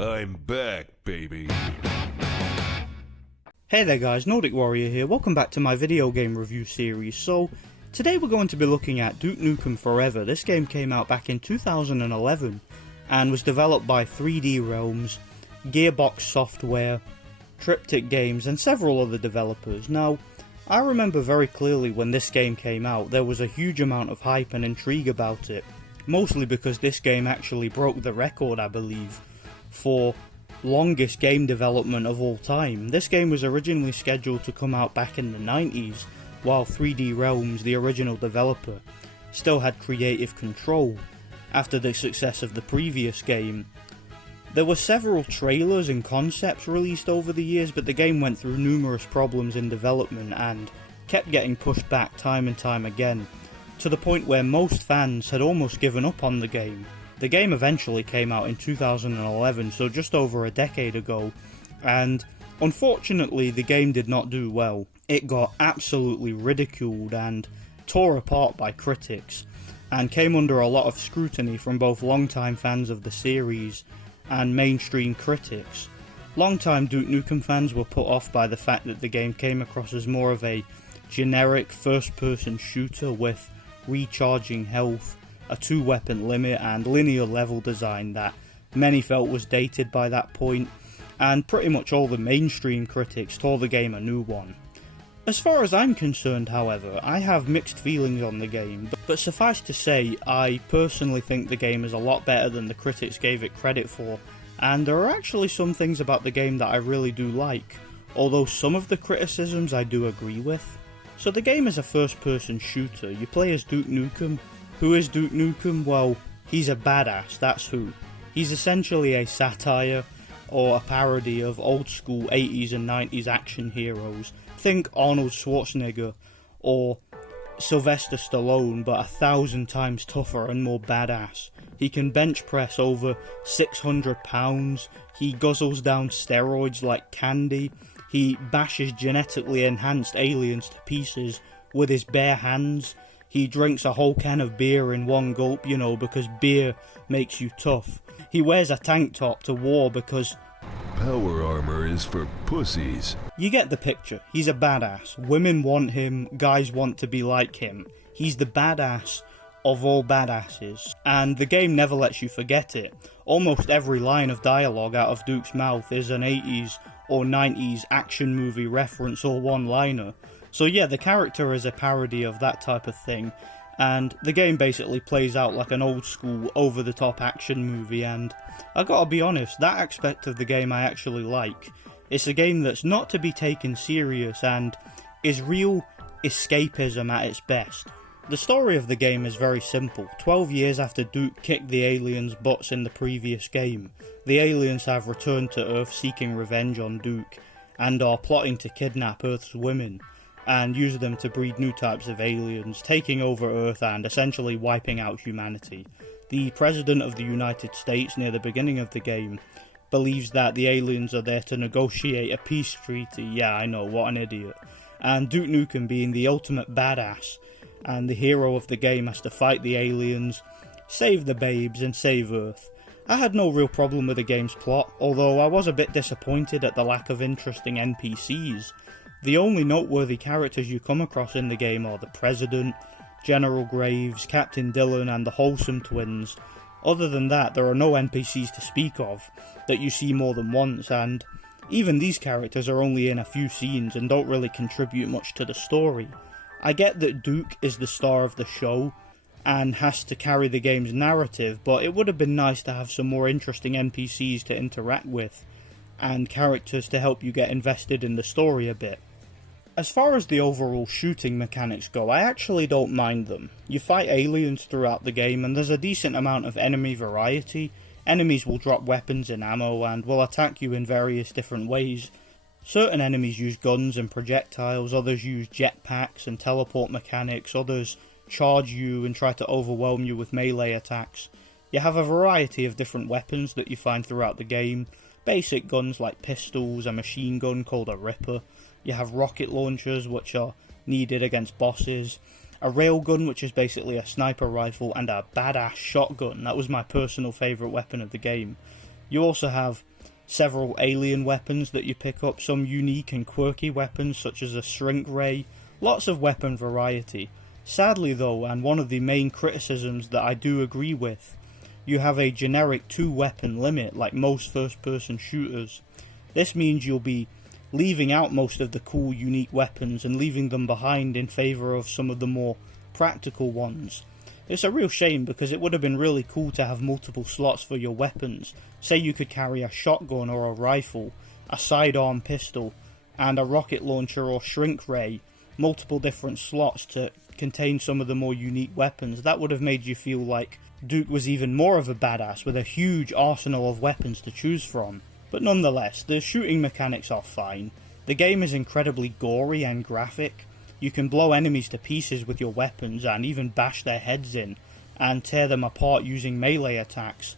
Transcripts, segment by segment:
I'm back, baby. Hey there guys, Nordic Warrior here, welcome back to my video game review series. So, today we're going to be looking at Duke Nukem Forever. This game came out back in 2011 and was developed by 3D Realms, Gearbox Software, Triptych Games and several other developers. Now, I remember very clearly when this game came out, there was a huge amount of hype and intrigue about it, mostly because this game actually broke the record, I believe, for longest game development of all time. This game was originally scheduled to come out back in the 90s, while 3D Realms, the original developer, still had creative control after the success of the previous game. There were several trailers and concepts released over the years, but the game went through numerous problems in development and kept getting pushed back time and time again, to the point where most fans had almost given up on the game. The game eventually came out in 2011, so just over a decade ago, and unfortunately the game did not do well. It got absolutely ridiculed and tore apart by critics, and came under a lot of scrutiny from both longtime fans of the series and mainstream critics. Longtime Duke Nukem fans were put off by the fact that the game came across as more of a generic first-person shooter with recharging health, a 2-weapon limit and linear level design that many felt was dated by that point, and pretty much all the mainstream critics tore the game a new one. As far as I'm concerned, however, I have mixed feelings on the game, but suffice to say, I personally think the game is a lot better than the critics gave it credit for, and there are actually some things about the game that I really do like, although some of the criticisms I do agree with. So the game is a first-person shooter. You play as Duke Nukem. Who is Duke Nukem? Well, he's a badass, that's who. He's essentially a satire or a parody of old school 80s and 90s action heroes. Think Arnold Schwarzenegger or Sylvester Stallone, but 1,000 times tougher and more badass. He can bench press over 600 pounds, he guzzles down steroids like candy, he bashes genetically enhanced aliens to pieces with his bare hands, he drinks a whole can of beer in one gulp, you know, because beer makes you tough. He wears a tank top to war because Power armor is for pussies. You get the picture. He's a badass. Women want him, guys want to be like him. He's the badass of all badasses, and the game never lets you forget it. Almost every line of dialogue out of Duke's mouth is an 80s or 90s action movie reference or one-liner. So yeah, the character is a parody of that type of thing, and the game basically plays out like an old school over-the-top action movie, and I gotta be honest, that aspect of the game I actually like. It's a game that's not to be taken serious and is real escapism at its best. The story of the game is very simple. 12 years after Duke kicked the aliens' butts in the previous game, the aliens have returned to Earth seeking revenge on Duke, and are plotting to kidnap Earth's women, and use them to breed new types of aliens, taking over Earth and essentially wiping out humanity. The President of the United States, near the beginning of the game, believes that the aliens are there to negotiate a peace treaty. Yeah, I know, what an idiot. And Duke Nukem, being the ultimate badass and the hero of the game, has to fight the aliens, save the babes, and save Earth. I had no real problem with the game's plot, although I was a bit disappointed at the lack of interesting NPCs. The only noteworthy characters you come across in the game are the President, General Graves, Captain Dillon, and the Wholesome Twins. Other than that, there are no NPCs to speak of that you see more than once, and even these characters are only in a few scenes and don't really contribute much to the story. I get that Duke is the star of the show and has to carry the game's narrative, but it would have been nice to have some more interesting NPCs to interact with, and characters to help you get invested in the story a bit. As far as the overall shooting mechanics go, I actually don't mind them. You fight aliens throughout the game, and there's a decent amount of enemy variety. Enemies will drop weapons and ammo, and will attack you in various different ways. Certain enemies use guns and projectiles, others use jetpacks and teleport mechanics, others charge you and try to overwhelm you with melee attacks. You have a variety of different weapons that you find throughout the game. Basic guns like pistols, a machine gun called a Ripper. You have rocket launchers, which are needed against bosses, a railgun, which is basically a sniper rifle, and a badass shotgun. That was my personal favourite weapon of the game. You also have several alien weapons that you pick up, some unique and quirky weapons such as a shrink ray, lots of weapon variety. Sadly though, and one of the main criticisms that I do agree with, you have a generic 2-weapon limit like most first-person shooters. This means you'll be leaving out most of the cool unique weapons and leaving them behind in favour of some of the more practical ones. It's a real shame because it would have been really cool to have multiple slots for your weapons. Say you could carry a shotgun or a rifle, a sidearm pistol, and a rocket launcher or shrink ray, multiple different slots to contain some of the more unique weapons. That would have made you feel like Duke was even more of a badass with a huge arsenal of weapons to choose from. But nonetheless, the shooting mechanics are fine. The game is incredibly gory and graphic. You can blow enemies to pieces with your weapons and even bash their heads in and tear them apart using melee attacks.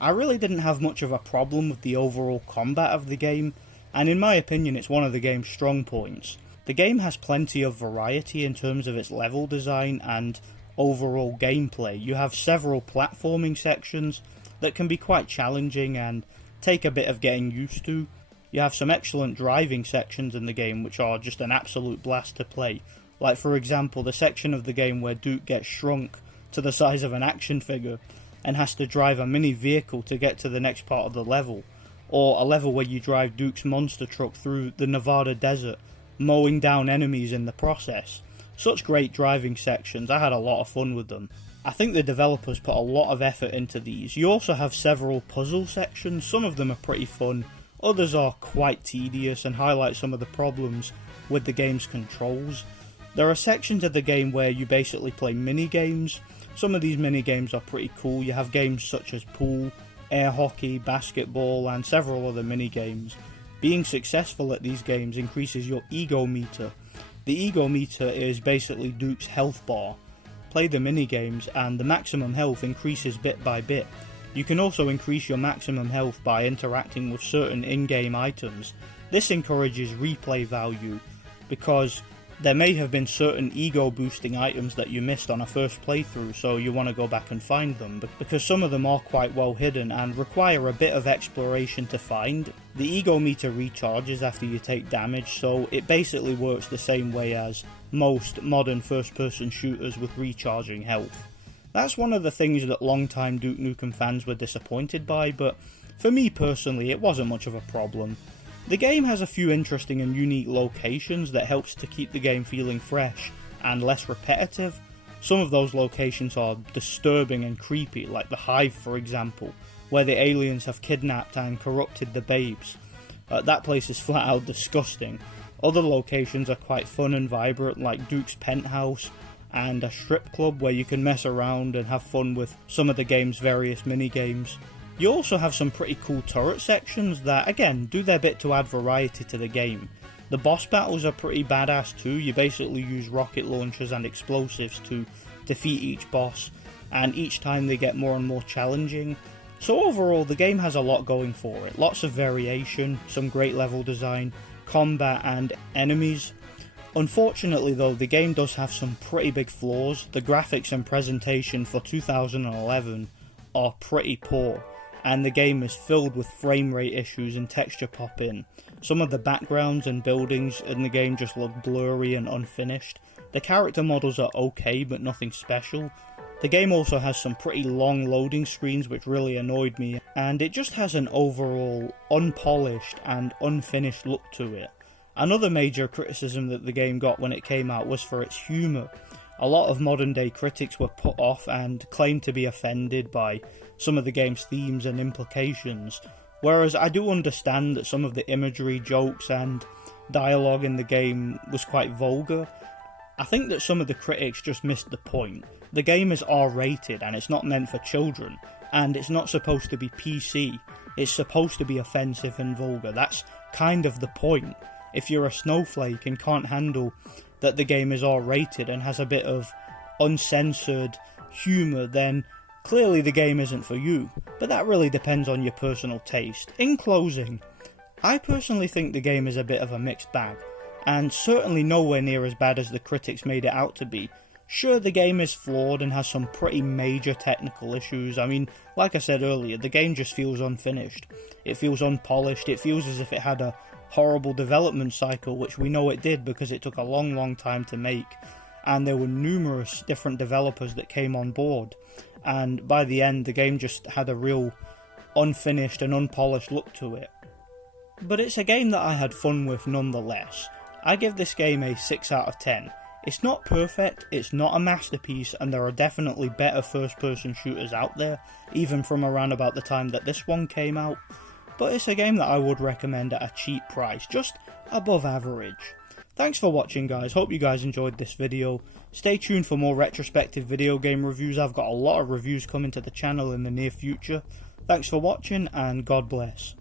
I really didn't have much of a problem with the overall combat of the game, and in my opinion it's one of the game's strong points. The game has plenty of variety in terms of its level design and overall gameplay. You have several platforming sections that can be quite challenging and take a bit of getting used to. You have some excellent driving sections in the game which are just an absolute blast to play. Like for example the section of the game where Duke gets shrunk to the size of an action figure and has to drive a mini vehicle to get to the next part of the level. Or a level where you drive Duke's monster truck through the Nevada desert, mowing down enemies in the process. Such great driving sections, I had a lot of fun with them. I think the developers put a lot of effort into these. You also have several puzzle sections, some of them are pretty fun, others are quite tedious and highlight some of the problems with the game's controls. There are sections of the game where you basically play mini-games. Some of these mini-games are pretty cool. You have games such as pool, air hockey, basketball, and several other mini-games. Being successful at these games increases your ego meter. The ego meter is basically Duke's health bar. Play the mini-games and the maximum health increases bit by bit. You can also increase your maximum health by interacting with certain in-game items. This encourages replay value because there may have been certain ego boosting items that you missed on a first playthrough, so you want to go back and find them, because some of them are quite well hidden and require a bit of exploration to find. The ego meter recharges after you take damage, so it basically works the same way as most modern first person shooters with recharging health. That's one of the things that long-time Duke Nukem fans were disappointed by, but for me personally it wasn't much of a problem. The game has a few interesting and unique locations that helps to keep the game feeling fresh and less repetitive. Some of those locations are disturbing and creepy, like the Hive for example, where the aliens have kidnapped and corrupted the babes. That place is flat out disgusting. Other locations are quite fun and vibrant, like Duke's penthouse and a strip club where you can mess around and have fun with some of the game's various mini-games. You also have some pretty cool turret sections that, again, do their bit to add variety to the game. The boss battles are pretty badass too. You basically use rocket launchers and explosives to defeat each boss, and each time they get more and more challenging. So overall, the game has a lot going for it. Lots of variation, some great level design, combat and enemies. Unfortunately though, the game does have some pretty big flaws. The graphics and presentation for 2011 are pretty poor, and the game is filled with frame rate issues and texture pop-in. Some of the backgrounds and buildings in the game just look blurry and unfinished. The character models are okay, but nothing special. The game also has some pretty long loading screens which really annoyed me, and it just has an overall unpolished and unfinished look to it. Another major criticism that the game got when it came out was for its humour. A lot of modern day critics were put off and claimed to be offended by some of the game's themes and implications, whereas I do understand that some of the imagery, jokes and dialogue in the game was quite vulgar. I think that some of the critics just missed the point. The game is R-rated and it's not meant for children, and it's not supposed to be PC. It's supposed to be offensive and vulgar. That's kind of the point. If you're a snowflake and can't handle that the game is R-rated and has a bit of uncensored humour, then clearly the game isn't for you. But that really depends on your personal taste. In closing, I personally think the game is a bit of a mixed bag, and certainly nowhere near as bad as the critics made it out to be. Sure, the game is flawed and has some pretty major technical issues. I mean, like I said earlier, the game just feels unfinished. It feels unpolished, it feels as if it had a horrible development cycle, which we know it did because it took a long time to make. And there were numerous different developers that came on board. And by the end, the game just had a real unfinished and unpolished look to it. But it's a game that I had fun with nonetheless. I give this game a 6 out of 10. It's not perfect, it's not a masterpiece, and there are definitely better first-person shooters out there, even from around about the time that this one came out, but it's a game that I would recommend at a cheap price, just above average. Thanks for watching, guys. Hope you guys enjoyed this video. Stay tuned for more retrospective video game reviews. I've got a lot of reviews coming to the channel in the near future. Thanks for watching, and God bless.